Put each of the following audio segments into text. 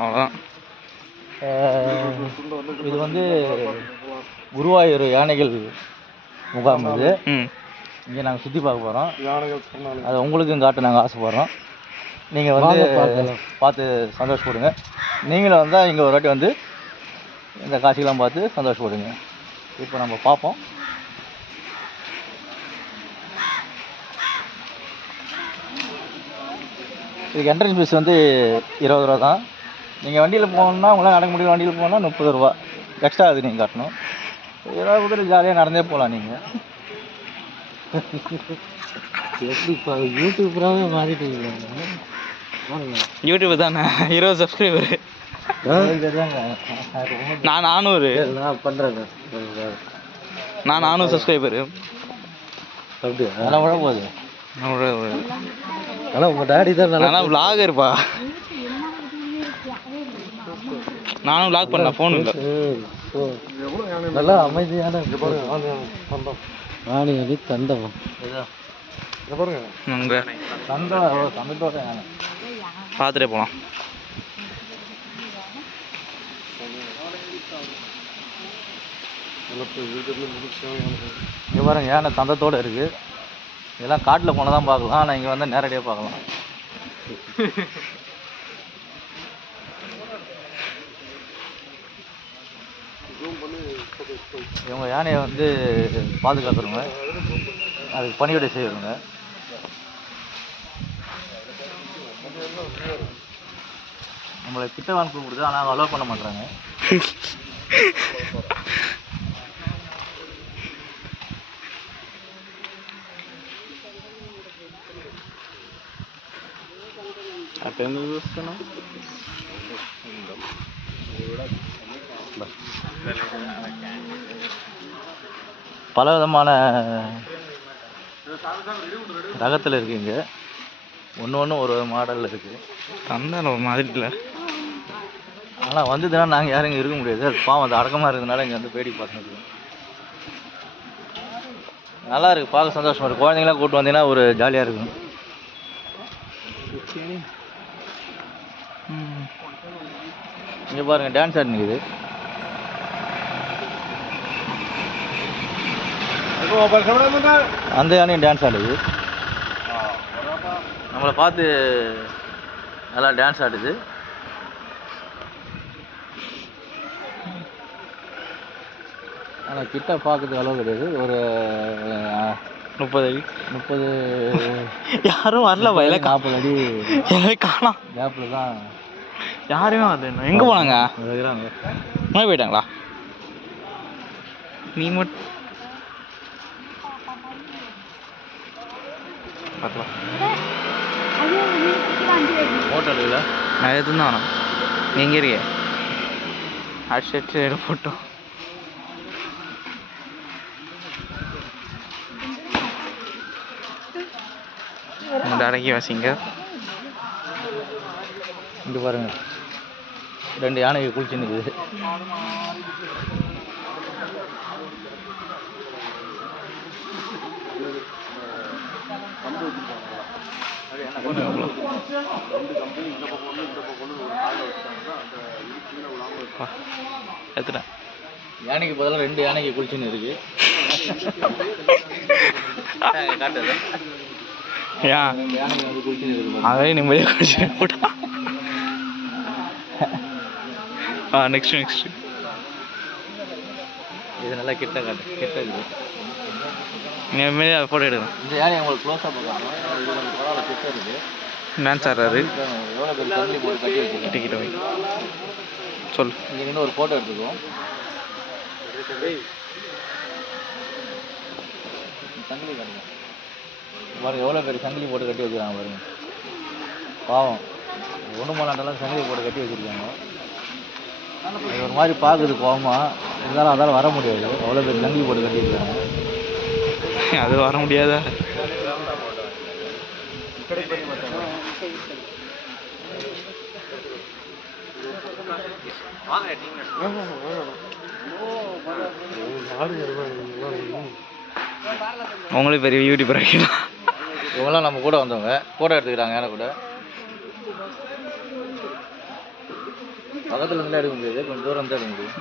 அவ்வளோதான். இது வந்து குருவாயூர் யானைகள் முகாம். இது இங்கே நாங்கள் சுற்றி பார்க்க போகிறோம். அது உங்களுக்கும் காட்ட நாங்கள் ஆசைப்படுறோம். நீங்கள் வந்து பார்த்து சந்தோஷப்படுங்க. நீங்களும் வந்தால் இங்கே ஒரு வாட்டி வந்து இந்த காட்சிகள்லாம் பார்த்து சந்தோஷப்படுங்க. இப்போ நம்ம பார்ப்போம். இதுக்கு என்ட்ரன்ஸ் ஃபீஸ் வந்து 20 ரூபா தான். நீங்கள் வண்டியில் போகணுன்னா உங்களால் நடக்க முடியல, வண்டியில் போகணுன்னா 30 ரூபா எக்ஸ்ட்ரா அது நீங்கள் காட்டணும். ஏதாவது கூட ஜாலியாக நடந்தே போகலாம். நீங்கள் எப்படி இப்போ யூடியூபராகவே மாறிட்டீங்க? யூடியூப் தானே 20 சப்ஸ்கிரைபரு. நான் 400. நான் பண்ணுறேன். நான் 400 சப்ஸ்கிரைபரு. அப்படியா? நல்லா விழ போகுது. ஆனால் உங்கள் டாடி தான் நல்லா விளாகர்ப்பா. நானும் விளாக் பண்ணேன், ஃபோன் இல்லை. நல்லா அமைதியான ராணி அடி தண்டவம். தண்டத்தோட யானை பார்த்துட்டே போகலாம். இங்கே பாருங்க, யானை தந்தத்தோடு இருக்குது. இதெல்லாம் காட்டில் போனால் தான் பார்க்கலாம். ஆனால் இங்கே வந்து நேரடியாக பார்க்கலாம். இவங்க யானையை வந்து பாதுகாக்கிறவங்க, அதுக்கு பணிவிடை செய்யறவங்க. நம்மளை கிட்ட வாங்க கொடுக்குறது, ஆனால் அவங்க அலோவ் பண்ண மாட்டாங்க. பல விதமான ரகத்தில் இருக்குங்க. ஒன்று ஒரு மாடலில் இருக்குது. தந்தான ஒரு மாதிரி இல்லை. ஆனால் வந்ததுன்னா நாங்கள் யாரும் இங்கே இருக்க முடியாது. அது பாவம், அது அடக்கமாக இருக்கிறதுனால இங்கே வந்து வேடிக்கை பார்த்துட்டு நல்லா இருக்குது. பார்க்க சந்தோஷமாக இருக்குது. குழந்தைங்களாம் கூப்பிட்டு வந்தீங்கன்னா ஒரு ஜாலியாக இருக்கும். இங்கே பாருங்கள், டான்ஸ் ஆடி நிற்குது. அந்த யானையும் டான்ஸ் ஆடுது. நம்மளை பார்த்து நல்லா டான்ஸ் ஆடுது. ஆனால் கிட்ட பார்க்கறதுக்கு அளவு கிடையாது. ஒரு 30 அடி 30 யாரும் வரல. 40 அடி காணோம். கேப்பில் தான் யாருமே வரல. எங்கே போனாங்க? இருக்கிறாங்க. மாதிரி போயிட்டாங்களா? நீ மட்டும் ஃபோட்டோ எடுக்கல. நான் எதுவும் தான் வேணும். நீ எங்கே இருக்க? அடிச்சு ஃபோட்டோ. அடங்கி வாசிங்க. இங்கே பாருங்க, 2 யானைக்கு குளிச்சு நிற்குது. எத்தனை யானைக்கு பதிலாக 2 யானைக்கு குளிச்சுன்னு இருக்கு. காட்டுது. ஏன் யானைக்கு வந்து குளிச்சுன்னு இருக்கு. அதே நிம்மதியாக குளிச்சு போட்டா. நெக்ஸ்ட் இது நல்லா கிட்ட காட்டு. கிட்ட இருக்குது. நிம்மதியாக அதை ஃபோட்டோ எடுக்கணும். இந்த யானை உங்களுக்கு க்ளோஸாக பார்க்கலாம். இது கொஞ்சம் பரவாயில்ல, கிட்ட இருக்குது. டான்ஸ் ஆடுறாரு. எவ்வளோ பேர் தண்ணி போட்டு கட்டி வச்சுருக்கேன். கிட்ட போய் சொல். இங்கே இன்னும் ஒரு ஃபோட்டோ எடுத்துக்குவோம். சங்கிலி கட்டுங்க பாருங்க, எவ்வளோ பேர் சங்கிலி போட்டு கட்டி வச்சுருக்காங்க பாருங்க. பாவம், ஒன்று மாலாண்டெல்லாம் சங்கிலி போட்டு கட்டி வச்சுருக்காங்க. அது ஒரு மாதிரி பார்க்குது கோவமா. இருந்தாலும் அதால் வர முடியாது. அவ்வளோ பேர் சங்கிலி போட்டு கட்டி வச்சுருக்காங்க. அது வர முடியாதா? உங்களே பெரிய யூடியூபர் ஆகிடலாம். இவங்களாம் நம்ம கூட வந்தவங்க ஃபோட்டோ எடுத்துக்கிறாங்க யானை கூட. பக்கத்தில் இருந்தால் எடுக்க முடியாது, கொஞ்சம் தூரம் தான் எடுக்க முடியும்.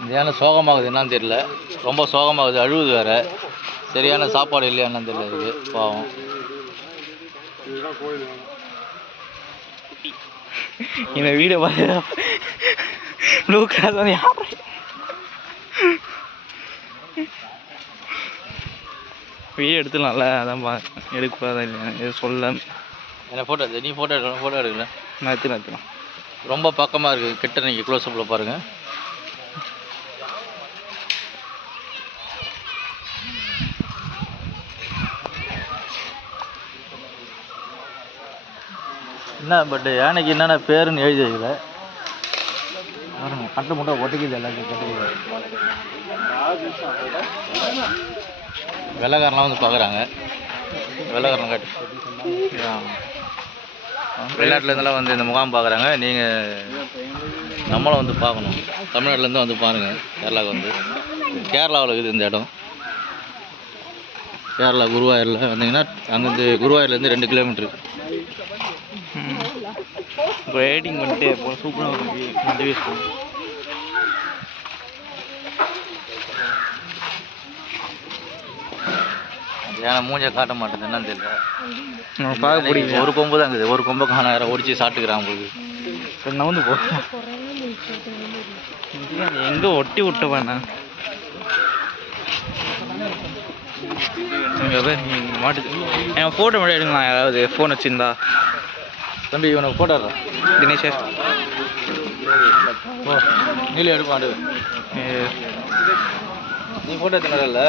இந்த யானை சோகமாகுது என்னன்னு தெரியல, ரொம்ப சோகமாகுது, அழுவுது வேற. சரியான சாப்பாடு இல்லையா என்னன்னு தெரியல இதுக்கு, பாவம். இந்த வீடியோ பார்த்து வீடியோ எடுத்துடலாம்ல, அதான் எடுக்காதான் இல்லையா எது சொல்ல. என்ன ஃபோட்டோ எடுத்து, நீ ஃபோட்டோ எடுக்கலாம், ஃபோட்டோ எடுக்கல, நான் எடுத்துலாம். ரொம்ப பக்கமாக இருக்குது, கிட்ட நீங்கள் க்ளோஸ்அப்பில் பாருங்கள். என்ன பட் யானைக்கு என்னென்ன பேருன்னு எழுதி வைக்கல பாருங்க, கட்டை முட்டை ஒட்டிக்குது, எல்லாத்தையும் கட்டிக்குது. வெள்ளைக்காரன்லாம் வந்து பார்க்குறாங்க, வெள்ளைக்காரன் காட்டு வெளிநாட்டிலேருந்துலாம் வந்து இந்த முகாம் பார்க்குறாங்க. நீங்கள் நம்மளும் வந்து பார்க்கணும், தமிழ்நாட்டிலேருந்து வந்து பாருங்கள். கேரளாவுக்கு வந்து கேரளாவில் இருக்குது இந்த இடம். கேரளா குருவாயூரில் வந்தீங்கன்னா அங்கேருந்து குருவாயூர்லேருந்து 2 கிலோமீட்ரு. ரைடிங் பண்ணிட்டு சூப்பராக இருக்கும். ஏன்னா மூஞ்ச காட்ட மாட்டேங்குது, என்னன்னு தெரியல. பார்க்க ஒரு கொம்பு தான் இருக்குது, ஒரு கொம்பை காண வேற ஒடிச்சு சாப்பிட்டுக்கிறான் உங்களுக்கு. நவுந்து போ, எங்கே ஒட்டி விட்ட வேணா மாட்டுது. என் ஃபோட்டோ மட்டும் எடுங்களா, யாராவது ஃபோன் வச்சுருந்தா. தம்பி இவனை ஃபோட்டோ எடுறான் தினேஷ். ஓ நீலே எடுப்பான். நீ ஃபோட்டோ எடுத்துனால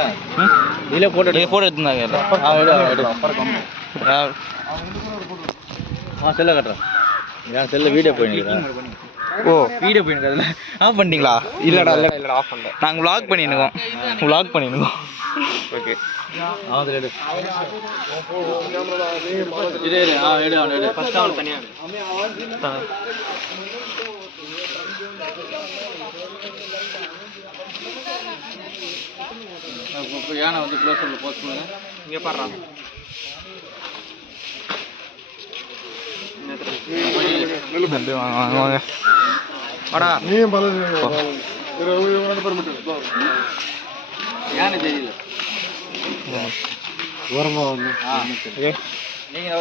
நீலே ஃபோட்டோ எடுத்துனாங்க. செல்லை கட்டுறேன், என் செல்லில் வீடியோ போயின்னுக்கிறேன். ஓ வீடியோ போயிருக்கு, அதில் ஆஃப் பண்ணிட்டீங்களா? இல்லைடா ஆஃப் பண்ணல, நாங்கள் vlog பண்ணிருக்கோம். ஓகே அவன் எடு, எடு அவன் எடு. ஃபஸ்ட் அவன் தனியாக இப்போ யானை வந்து க்ளோஸில் போஸ்ட் பண்ணுங்க. இங்கே பாடுறான். வாங்க வாடா. யானை தெரியல ஓரமாக வந்து நீங்கள்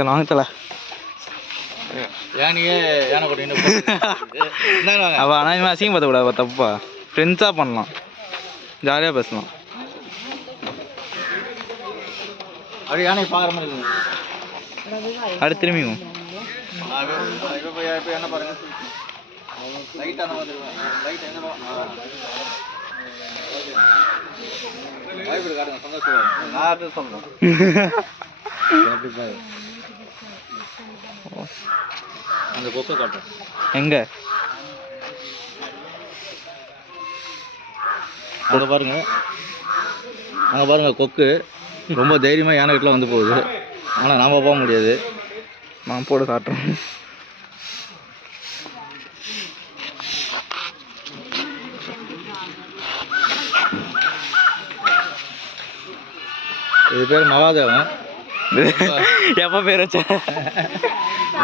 வாங்கத்தல யானையே யானை கொண்டு அவள் ஆனால் இனிமேல் அசிங்கம் பார்த்துக்கூடாது, தப்பா ஃப்ரெண்ட்ஸாக பண்ணலாம், ஜாலியாக பேசலாம். அப்படி யானை பார்க்குற மாதிரி இருக்குது. அடுத்து திரும்பியும் இப்போ என்ன பாருங்க, லைட் அந்த மாதிரி லைட் என்ன வாய்ப்பு காட்டுங்க, சந்தோஷம். நான் அது சொல்கிறேன். அந்த கொக்கை காட்டுறேன். எங்கே அங்கே பாருங்க, அங்கே பாருங்க கொக்கு ரொம்ப தைரியமாக யானை கிட்டலாம் வந்து போகுது. ஆனால் நாம் போக முடியாது, நான் போட காட்டுறேன். இது பேர் மகாதேவன். எப்போ பேர் வச்ச?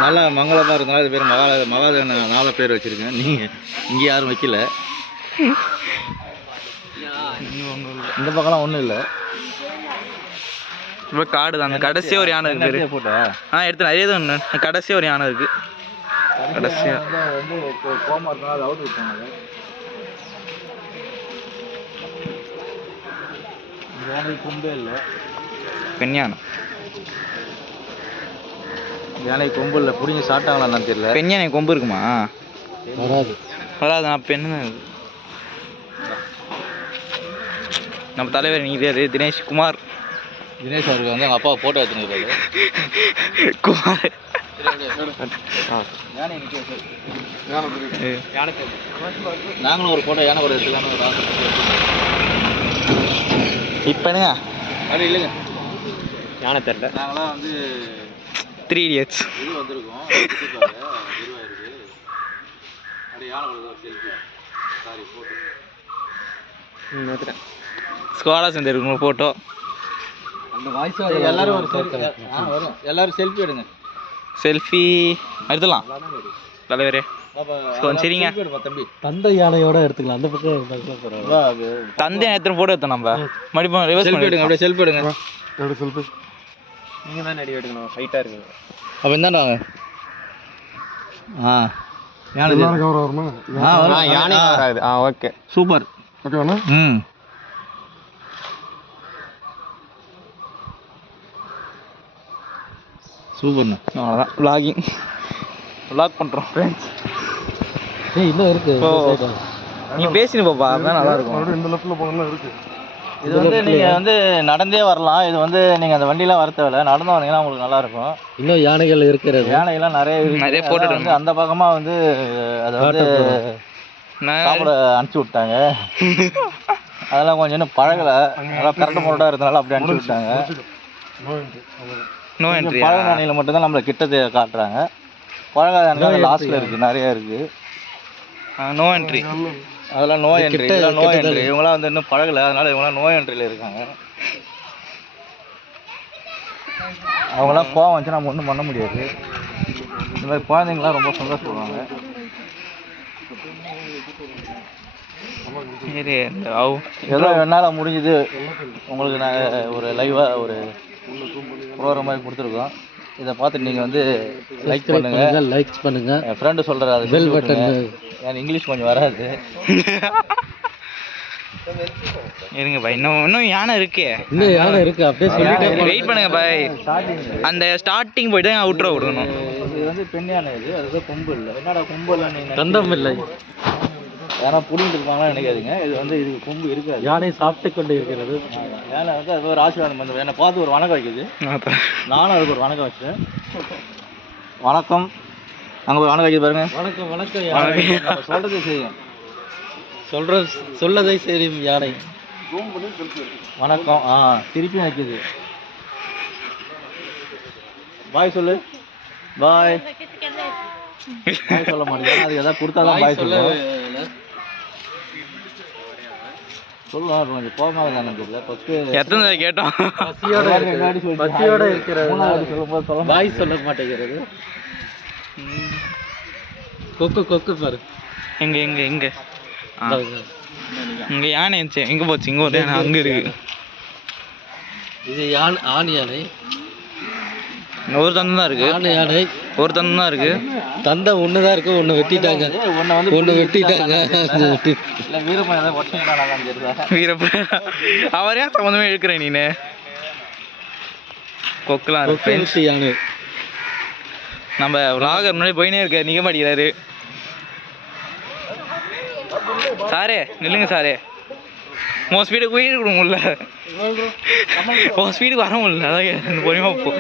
நல்லா மங்களமாக இருந்தாலும் இது பேர் மகாதேவன். நாளை பேர் வச்சுருக்கேன். நீங்கள் இங்கே யாரும் வைக்கல, இந்த பக்கம்லாம் ஒன்றும் இல்லை. இப்போ காடு தான், அந்த கடைசியாக ஒரு யானை இருக்கு. போட்டா எடுத்து நிறைய தான் ஒன்று, கடைசியாக ஒரு யானை இருக்குது. கடைசியாக வந்து கோமா இருந்தாலும் அது அவுட் விட்டாங்க. யானை கொம்பே இல்லை, பெண் யானை. யானை கொம்பு இல்லை, பிடிங்கி சாப்பிட்டாங்களான்னு தெரியல. பெண் யானை கொம்பு இருக்குமா? வராது, நான் பெண்ணு தான் இது. நம்ம தலைவர் நீங்கள் தினேஷ் குமார். தினேஷ் அவருக்கு வந்து அவங்க அப்பா ஃபோட்டோ எடுத்துருக்காரு. குமார் நாங்களும் ஒரு ஃபோட்டோ யானை ஒரு எடுத்துக்கலாம்னு ஒரு ஆசை. இப்போ என்னங்க அப்படி இல்லைங்க, யானை தெரில. நாங்களாம் வந்து 3 Idiots இது வந்திருக்கோம் குருவாயிருக்கு. அப்படியே யானை ஒரு செல்ஃபி சாரி ஃபோட்டோ எடுத்துட்டேன். ஸ்குவாடாக சேர்ந்து இருக்கணும் ஃபோட்டோ. அந்த வாய்ஸ் எல்லாரும் ஒரு செல்ஃபி வரும், எல்லாரும் செல்ஃபி எடுங்க. செல்ஃபி எடுத்துலாம் தலைவரே. கொஞ்சம் சரிங்க. தம்பி தந்தை யானையோட எடுத்துக்கலாம். அந்த பக்கம் தந்தை எத்தனை ஃபோட்டோ எடுத்தோம் நம்ம மறுபடியும் ரிவர்ஸ் செல்ஃபி எடுங்க. அப்படியே செல்ஃபி எடுங்க. செல்ஃபி நீங்கள் தான் ரெடி எடுக்கணும். ஹைட்டாக இருக்குது. அப்போ இந்தாண்டாங்க. யானை வருமா? யானை வராது. Okay super. ஓகேண்ணா. சூப்பர்ண்ணா. அவ்வளோதான் விளாக் பண்ணுறோம் ஃப்ரெண்ட்ஸ். இன்னும் இருக்கு. நீ பேசினு பாப்பா, அதுதான் நல்லா இருக்கும். இந்த லெஃப்ட்ல போகணும் இருக்கு. இது வந்து நீங்கள் வந்து நடந்தே வரலாம். இது வந்து நீங்கள் அந்த வண்டிலாம் வர தேவையில்ல, நடந்து வந்தீங்கன்னா உங்களுக்கு நல்லா இருக்கும். இன்னும் யானைகள் இருக்கிறது. யானைகள்லாம் நிறைய போட்டு வந்து அந்த பக்கமாக வந்து அதை வந்து சாப்பிட அனுப்பிச்சி விட்டாங்க. அதெல்லாம் கொஞ்சம் இன்னும் பழகலை, நல்லா கரண்ட் மோட்டாக இருந்தனால அப்படி அனுப்பிச்சி விட்டாங்க. No entry. பழக யானையில் மட்டும்தான் நம்மளை கிட்டத்தை காட்டுறாங்க. பழகாத யானைகள் லாஸ்ட்டில் இருக்குது, நிறையா இருக்குது. No entry. அதெல்லாம் நோ என்ட்ரி. இதெல்லாம் நோ என்ட்ரி. இவங்களாம் வந்து இன்னும் பழகலை, அதனால இவங்களாம் நோ என்ட்ரியில் இருக்காங்க. அவங்களாம் கோவம் வந்துச்சு நம்ம ஒன்றும் பண்ண முடியாது. இந்த மாதிரி குழந்தைங்களாம் ரொம்ப சந்தோஷப்படுவாங்க. ஏதோ என்னால் முடிஞ்சுது உங்களுக்கு நாங்கள் ஒரு லைவாக ஒரு ப்ரோகிராம் மாதிரி கொடுத்துருக்கோம். இதை பார்த்துட்டு நீங்கள் வந்து லைக் பண்ணுங்கள். என் ஃப்ரெண்டு சொல்கிறார் அது பெல் பட்டன். எனக்கு இங்கிலீஷ் கொஞ்சம் வராது. இருங்க பாய், இன்னும் யானை இருக்கே. இன்னும் யானை இருக்கு. அப்படியே சொல்லிட்டு வெயிட் பண்ணுங்க பாய். அந்த ஸ்டார்டிங் போயிட்டு அவுட்ரோ விடணும். இது வந்து பெண் யானை. இது அதுதான் கொம்பு இல்லை. என்னடா கொம்பு இல்லை, நீங்கள் தந்தம் இல்லை. யானை புடிங்கிட்டு இருப்பாங்களா நினைக்காதீங்க. இது வந்து இதுக்கு கொம்பு இருக்காது. யானை சாப்பிட்டு கொண்டு இருக்கிறது. யானை வந்து அது ஒரு ஆசீர்வாதம் பண்ணுது. என்னை பார்த்து ஒரு வணக்கம் வைக்குது. நானும் அதுக்கு ஒரு வணக்கம் வச்சேன். வணக்கம். அங்கே ஒரு வணக்கம் வைக்கிது பாருங்க. வணக்கம் வணக்கம். சொல்றதை செய்யும், சொல்லதை செய்யும் யானை. வணக்கம். திருப்பி வைக்குது. பாய் சொல்லு. பாய் சொல்ல மாட்டேங்க. அதுக்கு எதாவது கொடுத்தாதான் பாய் சொல்லுவேன். சொல்லுவாங்க கொஞ்சம் கோபமாக தானே தெரியல. எத்தனை கேட்டோம். பசியோட இருக்கிறது சொல்லும்போது சொல்ல பாய் சொல்ல மாட்டேங்கிறது. கொக்கு பாரு. எங்க இங்கே யானை இருந்துச்சு. எங்கே போச்சு? இங்கே ஒரு யானை அங்கே இருக்கு. இது ஆண் யானை. ஒரு தந்தம் தான் இருக்கு. யானை ஒரு தந்தம் தான் இருக்கு. தந்தை ஒன்று தான் இருக்கு. ஒன்று வெட்டிட்டாங்க. ஒன்று வெட்டிட்டாங்க. வீரப்பன் அவர் ஏன் சம்மந்தமே இழுக்கிறேன் நீனு? கொக்குலாம் இருக்கு. யானை நம்ம விளாகர் முன்னாடி போயினே இருக்க, நிற்க மாட்டேங்கிறாரு. சாரே நில்லுங்க சாரே. உன் ஸ்பீடுக்கு போயிட்டு கொடுக்க முடியல, உன் ஸ்பீடுக்கு வர முடியல. அதான் பொறுமையாக போ.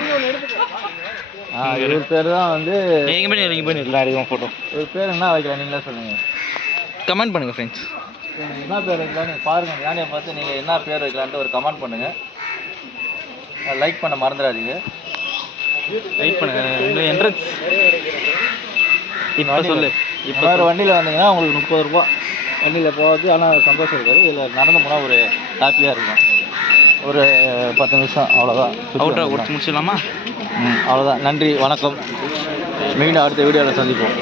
இவர் பேர் தான் வந்து நீங்கள் பண்ணி எடுக்கலாம் ஃபோட்டோ. இவர் பேர் என்ன வைக்கலாம் நீங்களே சொல்லுங்கள். கமெண்ட் பண்ணுங்கள் ஃப்ரெண்ட்ஸ். என்ன பேர் வைக்கலாம்னு நீங்கள் பாருங்கள். யானையை பார்த்து நீங்கள் என்ன பேர் வைக்கலான்ட்டு ஒரு கமெண்ட் பண்ணுங்கள். லைக் பண்ண மறந்துடாதீங்க. வெயிட் பண்ணுங்கள். என்ட்ரன்ஸ் இப்போ சொல்லு. இப்போ ஒரு வண்டியில் வந்தீங்கன்னா உங்களுக்கு 30 ரூபா வண்டியில் போகிறது. ஆனால் சந்தோஷம் இருக்காது. இதில் நடந்து போனால் ஒரு ஹாப்பியாக இருக்கும். ஒரு 10 நிமிஷம் அவ்வளோதான். அவுட்ரா முடிச்சிடலாமா? அவ்வளோதான். நன்றி, வணக்கம். மீண்டும் அடுத்த வீடியோவில் சந்திப்போம்.